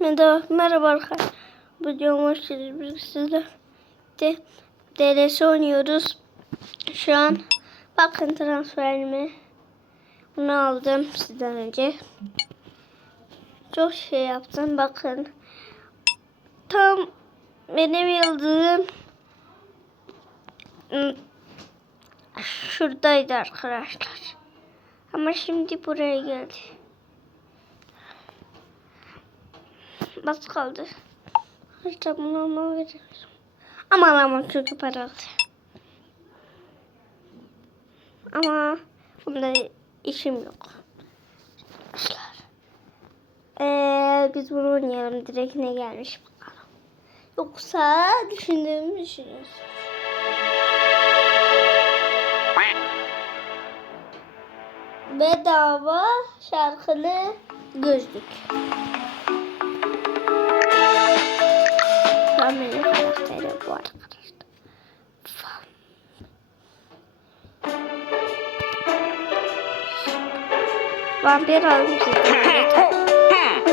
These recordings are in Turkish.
Merhaba, merhaba arkadaşlar. Videoma hoş geldiniz. Biz sizle de DLS oynuyoruz. Şu an bakın transferimi. Bunu aldım sizden önce. Çok şey yaptım bakın. Tam benim yıldızım ım, şuradaydı arkadaşlar. Ama şimdi buraya geldi. Bas kaldı. İşte bunu almam gerekiyor. Ama alamam çünkü paralı. Ama bunda işim yok. Ee, biz bunu oynayalım. Direkt ne gelmiş bakalım. Yoksa düşündüğümü düşünüyoruz. Bedava şarkılı gözlük. Ben benim karakteri bu arkadaşlar. Vampir size.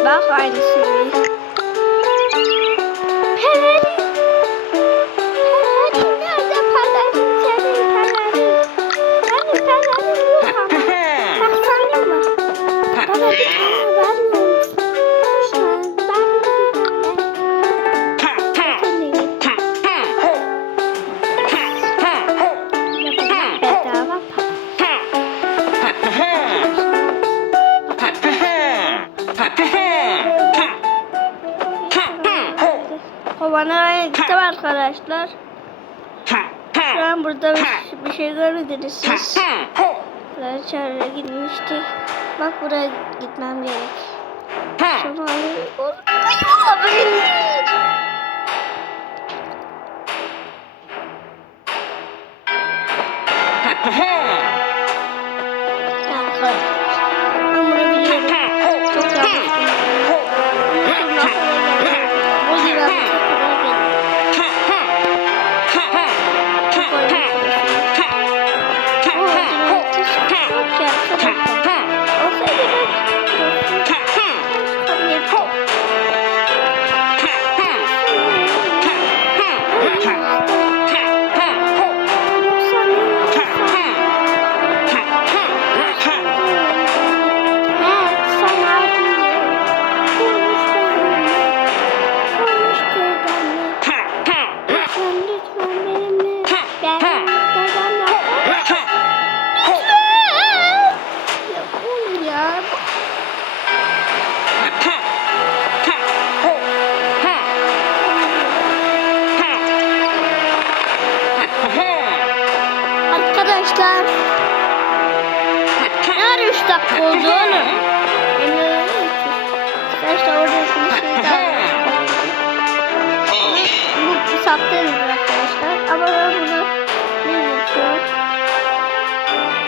Bak aynısı. Pelerin. Gittim arkadaşlar. Şu an burada bir, bir şey görmediniz siz. Buraya çağrıya gitmiştik. Bak buraya gitmem gerek. Sonra olabilir. Arkadaşlar. Arkadaşlar. Ne ara 3 dakika oldu oğlum? Arkadaşlar orada bir şey daha var. Bu, bu sahteydi arkadaşlar. Ama ben bunu ne diyorsun?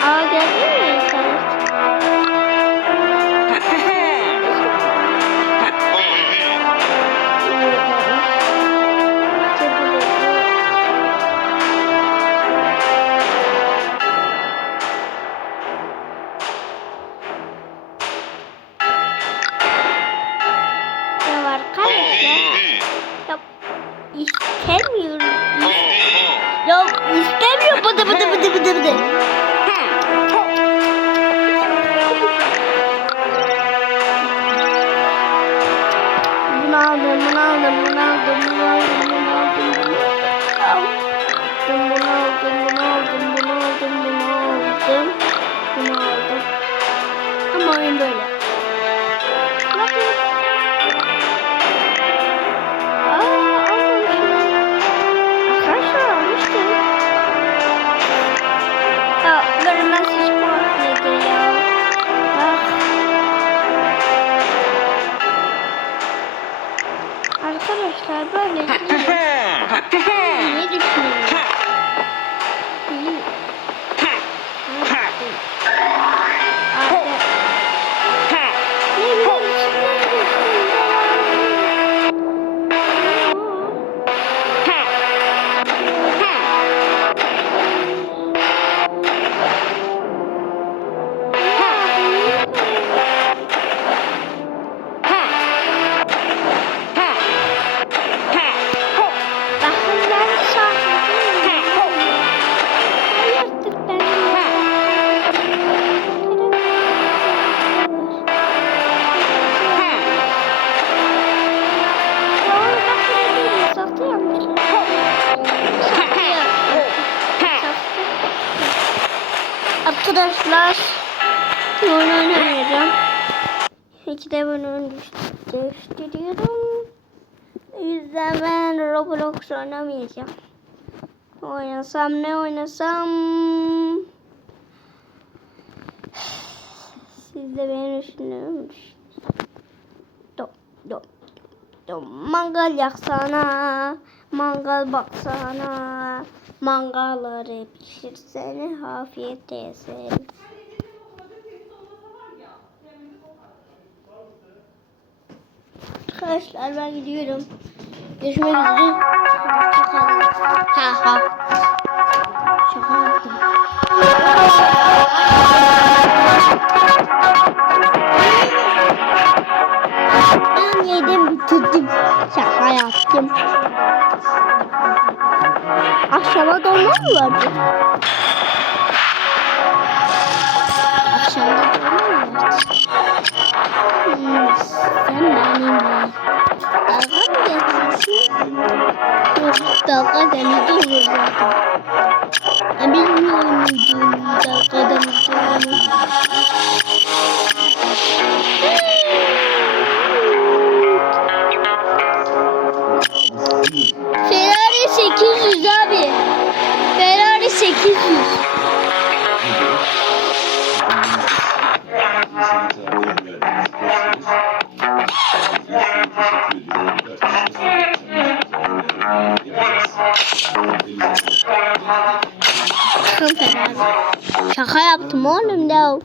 Aa geldi istemiyorum. Ya istemiyorum. Bıdı bıdı bıdı bıdı bıdı. Arkadaşlar böyle ne düşünüyorsun? Arkadaşlar oyun oynamayacağım. İki de değiş- değiştiriyorum. O yüzden ben Roblox oynamayacağım. Oynasam ne oynasam? Siz de beni düşünüyormuş. Dom, dom, dom. Mangal yaksana, mangal baksana, mangalları pişirsene, afiyet yesin. Arkadaşlar ben gidiyorum. Görüşmek üzere. Ha ha. Şaka yaptım. Ben yedim bitirdim. Şaka yaptım. Akşama dolma mı vardı? Akşamda dolma mı vardı? Hmm, sen benimle dalga mı geçiyorsun? Yok dalga denizi olur zaten. Ben bilmiyor muydum dalga denizi olduğunu? Bakın Ferrari. Şaka yaptım oğlum da.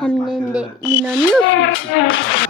Hem de, inanıyorsun.